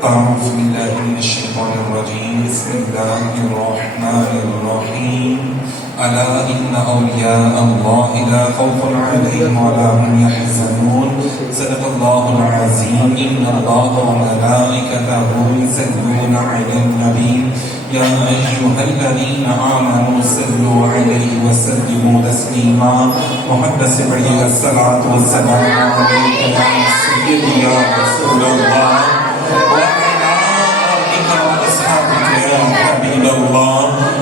أعوذ بالله من الشيطان الرجيم بسم الله الرحمن الرحيم ألا إن أولياء الله لا خوف عليهم ولا هم يحزنون صدق الله العظيم إن الله وملائكته يصلون على النبي يا أيها الذين آمنوا صلوا عليه وسلموا تسليما محمد سبحانه الصلاة والسلام عليك يا سيدي يا رسول الله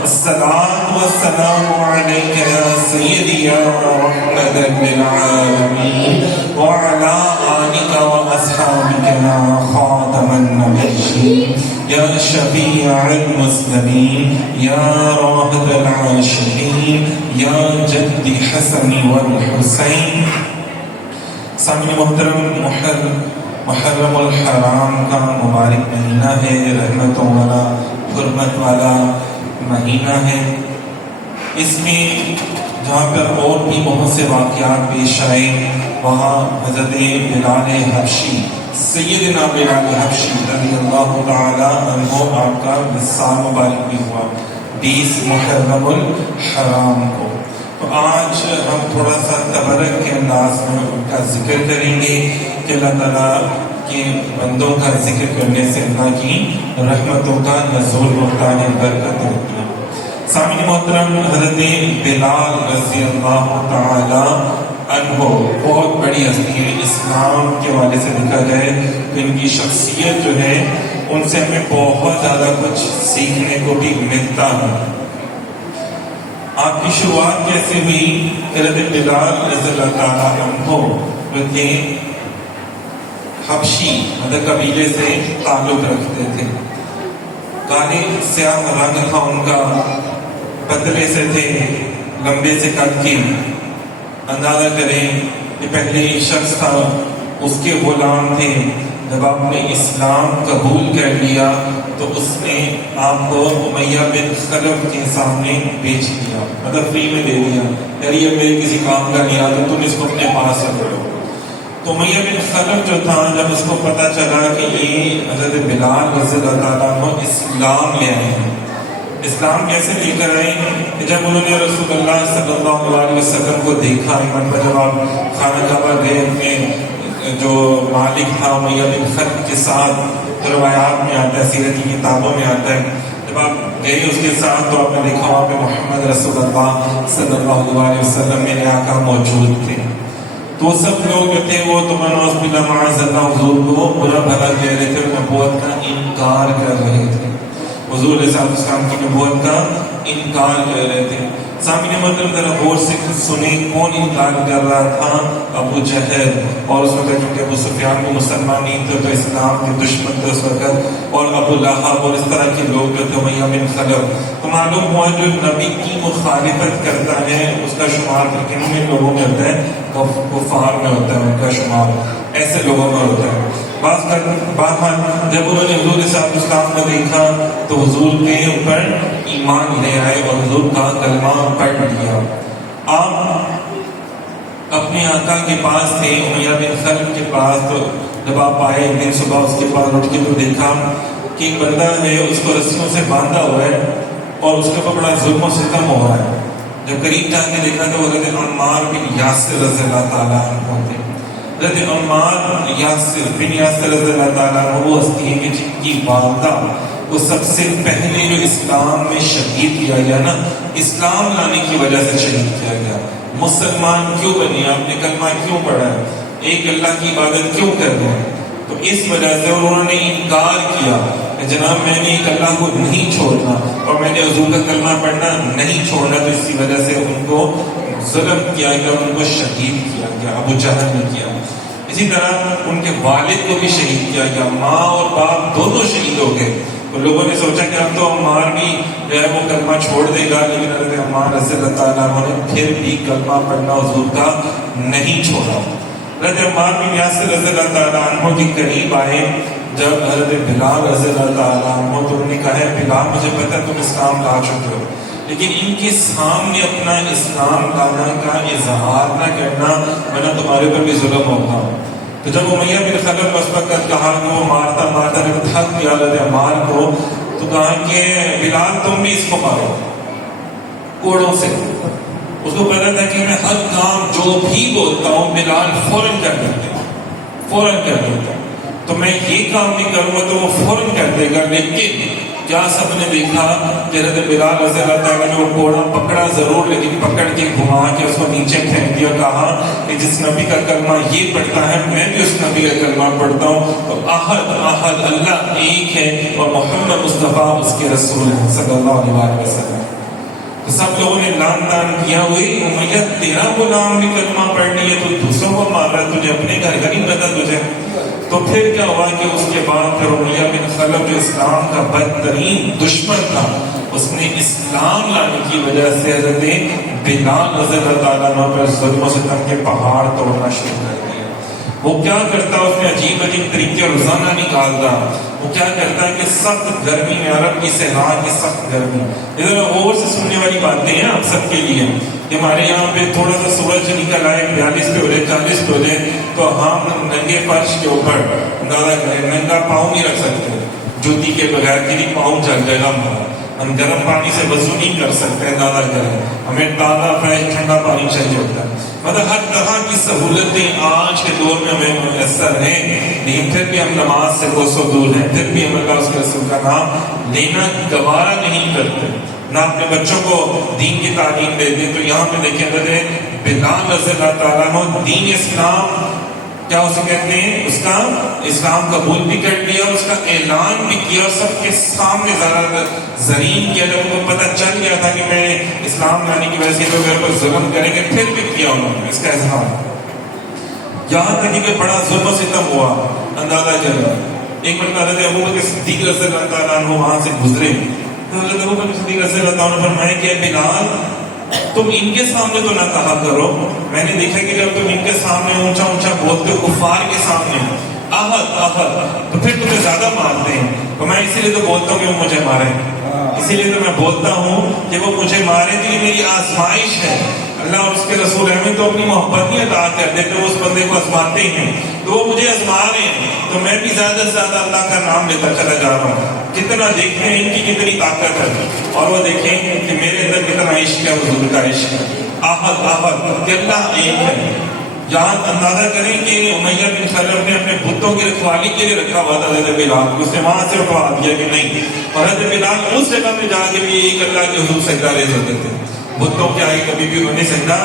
الصلاة والسلام عليك يا سيدي يا رحمة للعالمين وعلى آلك وأصحابك يا خاتم النبيين يا شفيع المسلمين يا راحة العاشقين يا جد حسن والحسين. سامعین محترم، محرم الحرام کا مبارک مہینہ ہے، رحمتوں والا حرمت والا مہینہ ہے. اس میں جہاں پر اور بھی بہت سے واقعات پیش آئے، وہاں حضرت بلال حبشی، سیدنا بلال حبشی رضی اللہ تعالی عنہ آپ کا وصال مبارک بھی ہوا 20 محرم الحرام کو. تو آج ہم تھوڑا سا تبرک کے انداز میں ان کا ذکر کریں گے کہ اللہ تعالیٰ کے بندوں کا ذکر کرنے سے اللہ کی رحمتوں کا نزول ہوتا ہے، برکت ہوتی ہے. سامعین محترم، حضرت بلال رضی اللہ تعالی عنہ بہت بڑی ہستی ہے. اسلام کے حوالے سے دیکھا جائے تو ان کی شخصیت جو ہے ان سے ہمیں بہت زیادہ کچھ سیکھنے کو بھی ملتا ہے. آپ کی شروعات کیسے ہوئی؟ حضرت بلال رضی اللہ تعالی عنہ جو تھے حبشی مطلب قبیلے سے تعلق رکھتے تھے. کالے سیاہ رنگ تھا ان کا، پتلے سے تھے، لمبے سے قد کے. اندازہ کریں کہ پہلے ایک شخص تھا، اس کے غلام تھے. جب آپ نے اسلام قبول کر لیا تو اس نے آپ کو امیہ بن خلف کے سامنے بیچ دیا، مطلب فری میں دے دیا. یار یہ میرے کسی کام کا نہیں آتا، تم اس کو اپنے پاس رکھو. تو امیہ بن خلف جو تھا، جب اس کو پتا چلا کہ یہ حضرت بلال رضی اللہ تعالیٰ عنہ اسلام لے آئے ہیں. اسلام کیسے لے کر آئے کہ جب انہوں نے رسول اللہ صلی اللہ علیہ وسلم کو دیکھا، ایمان پر جب آپ خانہ کعبہ گئے، اپنے جو مالک تھا امیہ بن خلف کے ساتھ، روایات میں آتا ہے، سیرت کی کتابوں میں آتا ہے، جب آپ گئے اس کے ساتھ تو آپ نے دیکھا وہاں پہ محمد رسول اللہ صلی اللہ علیہ وسلم میرے آقا موجود تھے. تو سب لوگ جو تھے وہ تو منوز باللہ معاذ اللہ حضور کو برا بھلا کہہ رہے تھے، نبوت کا انکار کر رہے تھے، حضور علیہ السلام کی نبوت کا انکار کر رہے تھے. سامعین مطلب ذرا غور سے سنیں کون انکار کر رہا تھا؟ ابو جہل. اور اس وقت چونکہ ابو سفیان بھی مسلمان نہیں تھے تو اسلام کے دشمن تھے اس وقت، اور ابو لہب اور اس طرح کے لوگ جو تھے امیہ بن خلف. تو معلوم ہوا جو نبی کی مخالفت کرتا ہے اس کا شمار کنوں میں لوگوں میں ہوتا ہے؟ کفار میں ہوتا ہے ان کا شمار، ایسے لوگوں میں ہوتا ہے. بہرحال جب انہوں نے حضور صلی اللہ علیہ وسلم کو دیکھا تو حضور کے اوپر ایمان لے آئے اور حضور کا کلمہ پڑھ لیا. آپ اپنے آقا کے پاس تھے، امیہ بن خلف کے پاس. تو جب آپ آئے ایک دن صبح اس کے پاس اٹھ کے تو دیکھا کہ ایک بندہ ہے، اس کو رسیوں سے باندھا ہوا ہے اور اس کے اوپر بڑا ظلم و ستم ہو رہا ہے. جب قریب جا کے دیکھا تو حضرت عمار بن یاسر رضی اللہ تعالیٰ عنہ تھے. حضرت عمار بن یاسر رضی اللہ تعالیٰ عنہ وہ ہستی ہے کہ جن کی والدہ وہ سب سے پہلے جو اسلام میں شہید کیا گیا نا، اسلام لانے کی وجہ سے شہید کیا گیا. مسلمان کیوں بنی؟ آپ نے کلمہ کیوں پڑھا ہے؟ ایک اللہ کی عبادت کیوں کر رہے ہیں؟ تو اس وجہ سے انہوں نے انکار کیا کہ جناب میں نے ایک اللہ کو نہیں چھوڑنا اور میں نے حضور کا کلمہ پڑھنا نہیں چھوڑنا. تو اسی وجہ سے ان کو ظلم کیا گیا، ان کو شہید کیا گیا. ابو جہل نے کیا. اسی طرح ان کے والد کو بھی شہید کیا گیا، ماں اور باپ دونوں شہید ہو گئے. تو لوگوں نے سوچا کہ اب تو عمار بھی جو ہے وہ کلمہ چھوڑ دے گا، لیکن حضرت عمار رضی اللہ تعالیٰ عنہ نے پھر بھی کلمہ پڑھنا حضور کا نہیں چھوڑا. حضرت عمار بن یاسر رضی اللہ تعالیٰ عنہ کے قریب آئے جب حضرت بلال رضی اللہ تعالیٰ عنہ، تو انہوں نے کہا ہے بلال مجھے پتہ ہے تم اسلام لا چکے ہو، لیکن ان کے سامنے اپنا اسلام لانا کا اظہار نہ کرنا ورنہ تمہارے پر بھی ظلم ہوگا. تو جب امیہ بن خلف اس وقت کہا کہ وہ مارتا مارتا جب تھک گیا حضرت عمار کو، تو کہا کہ بلال تم بھی اس کو مارو کوڑوں سے. اس کو پتا تھا کہ میں ہر کام جو بھی بولتا ہوں بلال فوراً کر دیتے ہیں، فوراً کر دیتا ہے، تو میں یہ کام نہیں کروں گا تو وہ فوراً کر دے گا. لیکن کیا سب نے دیکھا کہ حضرت بلال رضی اللہ تعالیٰ نے وہ کوڑا پکڑا ضرور، لیکن پکڑ کے گھما کے اس کو نیچے پھینک دیا. کہا کہ جس نبی کا کلمہ یہ پڑھتا ہے میں بھی اس نبی کا کلمہ پڑھتا ہوں، اور احد احد اللہ ایک ہے اور محمد مصطفیٰ اس کے رسول ہیں صلی اللہ علیہ وسلم. تو سب لوگوں نے لان تان کیا ہوئی امیہ تیرا غلام بھی کلمہ پڑھ لی ہے تو دوسروں کو مار رہا ہے، تجھے اپنے گھر کا نہیں پتا تجھے. تو پھر کیا ہوا کہ اس کے بعد پھر امیہ بن خلف جو اسلام کا بدترین دشمن تھا، اس نے اسلام لانے کی وجہ سے حضرت بلال رضی اللہ تعالیٰ عنہ پر ظلم و ستم کے پہاڑ توڑنا شروع کر دیا. وہ کیا کرتا، اس نے عجیب عجیب طریقے روزانہ نکالتا. وہ کیا کرتا ہے کہ سخت گرمی میں، عرب کی صحرا کی سخت گرمی، ادھر غور سے سننے والی باتیں ہیں آپ سب کے لیے کہ ہمارے یہاں پہ تھوڑا سا سورج نکل آئے 42 پہ ہو جائے 40 پہ ہو جائے تو ہم ننگے فرش کے اوپر ننگا پاؤں نہیں رکھ سکتے جوتی کے بغیر کہ نہیں پاؤں جل جائے گا ہمارا. ہم گرم پانی سے وضو نہیں کر سکتے زیادہ گرم، ہمیں تازہ فریش ٹھنڈا پانی چاہیے ہوتا ہے. مطلب ہر طرح کی سہولتیں آج کے دور میں ہمیں میسر ہیں، لیکن پھر بھی ہم نماز سے کوسوں دور ہیں، پھر بھی ہم اللہ اس کے رسول کا نام لینا گوارا نہیں کرتے، نہ اپنے بچوں کو دین کی تعلیم دیتے. تو یہاں پہ دیکھیں حضرت بلال رضی اللہ تعالیٰ عنہ دین اسلام کیا اسے کہتے ہیں، اس کا اسلام قبول بھی کر لیا اور اس کا اعلان بھی کیا اور سب کے سامنے زرین کیا. جب ان کو پتہ چل گیا تھا کہ میں اسلام لانے کی وجہ سے تو میرے پر ظلم کریں گے، پھر بھی کیا انہوں نے اس کا اظہار. یہاں تک کہ بڑا ظلم و ستم ہوا، اندازہ چلا. ایک مرتبہ حضرت ابوبکر صدیق رضی اللہ تعالیٰ عنہ وہاں سے گزرے تو حضرت ابوبکر صدیق رضی اللہ تعالیٰ عنہ فرمائے کہ بلال تم ان کے سامنے تو نہ کہا کرو، میں نے دیکھا کہ جب تم ان کے سامنے اونچا اونچا بولتے ہو کفار کے سامنے احد احد تو پھر تمہیں زیادہ مارتے ہیں. تو میں اسی لیے تو بولتا ہوں کہ وہ مجھے مارے، اسی لیے تو میں بولتا ہوں کہ وہ مجھے مارے تو یہ میری آزمائش ہے. اللہ اور اس کے رسول ہمیں تو اپنی محبت نہیں عطا کر دیتے، وہ اس بندے کو آزماتے ہیں تو وہ مجھے آزما رہے ہیں تو میں بھی زیادہ سے زیادہ اللہ کا نام لیتا چلا جا رہا ہوں. کتنا دیکھتے ہیں ان کی کتنی طاقت ہے اور وہ دیکھیں کہ میرے اندر کتنا عشق ہے، حضور کا عشق ہے. احد احد کہ اللہ ایک ہے. یہاں اندازہ کریں کہ امیہ بن خلف نے اپنے بتوں کی رکھوالی کے لیے رکھا ہوا تھا حضرت بلال کو، اس نے وہاں سے اٹھوا دیا کہ نہیں، اور حضرت بلال اس جگہ پہ جا کے بھی ایک اللہ کے حضور سجدہ لے سکتے تھے. بتوں کے آگے کبھی بھی انہوں نے سجدہ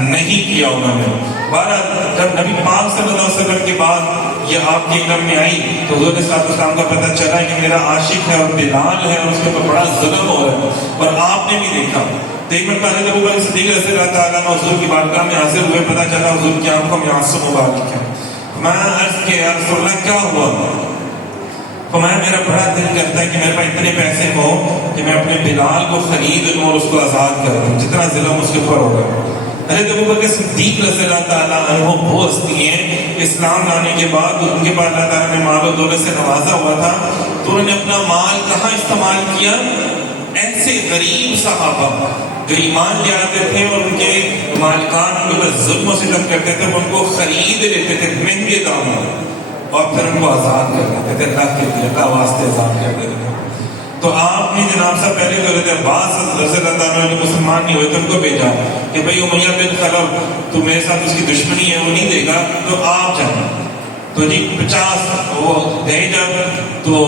نہیں کیا. انہوں نے بہرحال جب نبی پاک صلی اللہ علیہ وسلم کے بعد یہ آپ کے علم میں آئی تو حضور صلی اللہ علیہ وسلم کا پتہ چلا کہ میرا عاشق ہے اور بلال ہے اور اس کے اوپر بڑا ظلم ہو رہا ہے اور آپ نے بھی دیکھا. تو ایک مرتبہ حضرت ابوبکر صدیق رضی اللہ تعالیٰ عنہ حضور کی بارگاہ میں حاضر ہوئے، پتہ چلا حضور کی آنکھوں میں آنسو مبارک ہے. میں عرض کیا یا رسول اللہ کیا ہوا؟ فرمایا میرا بڑا دل کرتا ہے کہ میرے پاس اتنے پیسے ہوں کہ میں اپنے بلال کو خرید لوں اور اس کو آزاد کر دوں جتنا ظلم اس کے اوپر ہوگا. حضرت ابوبکر صدیق رضی اللہ تعالیٰ عنہ وہ ہستی ہیں اسلام لانے کے بعد ان کے بعد اللہ تعالیٰ نے مال و دولت سے نوازا ہوا تھا تو انہوں نے اپنا مال کہاں استعمال کیا؟ ایسے غریب صحابہ جو ایمان لے آتے تھے اور ان کے مالکان ان پر ظلم و ستم کرتے تھے ان کو خرید لیتے تھے مہنگے داموں اور پھر ان کو آزاد کر دیتے تھے اللہ کے لیے، اللہ واسطے آزاد کر دیتے تھے. تو آپ نے جناب صاحب پہلے جو حضرت عباس رضی اللہ تعالیٰ عنہ مسلمان نہیں ہوئے تو ان کو بھیجا کہ بھئی امیہ بن خلف تو میرے ساتھ اس کی دشمنی ہے وہ نہیں دے گا تو آپ جائیں. تو جی 50 وہ دے جب تو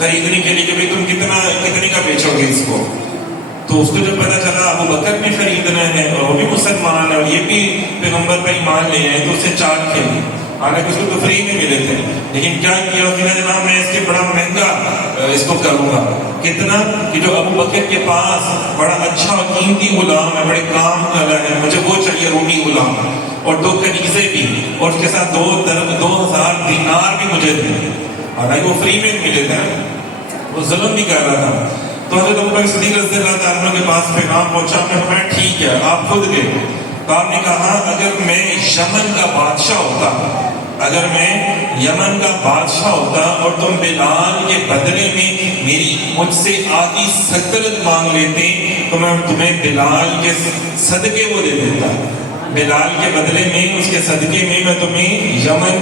خریدنے کے لیے کہ بھئی تم کتنے کا بیچو گے اس کو. تو اس کو جب پتا چلا ابو بکر نے خریدنا ہے اور وہ بھی مسلمان ہے اور یہ بھی پیغمبر پہ ایمان لے آئے تو اسے چال کھیلی. حالانکہ اس کو تو فری میں ملے تھے لیکن کیا کیا اس نے جناب میں اس کے بڑا مہنگا اس کو کروں گا. کتنا کہ جو ابو بکر کے پاس بڑا اچھا اور قیمتی غلام ہے، بڑے کام کر رہا ہے، مجھے وہ چاہیے رومی غلام اور 2 کنیزیں بھی اور اس کے ساتھ 2000 دینار بھی مجھے تھے. حالانکہ وہ فری میں ملے تھے، وہ ظلم بھی کر رہا تھا. تو حضرت ابوبکر صدیق رضی اللہ تعالیٰ عنہ کے پاس پیغام پہنچا. میں ٹھیک ہے آپ خود گئے. تو آپ نے کہا اگر میں یمن کا بادشاہ ہوتا، اگر میں یمن کا بادشاہ ہوتا اور تم بلال کے بدلے میں مجھ سے آدھی سلطنت مانگ لیتے تو میں تمہیں بلال کے صدقے وہ دے دیتا. بلال کے بدلے میں اس کے صدقے میں میں تمہیں یمن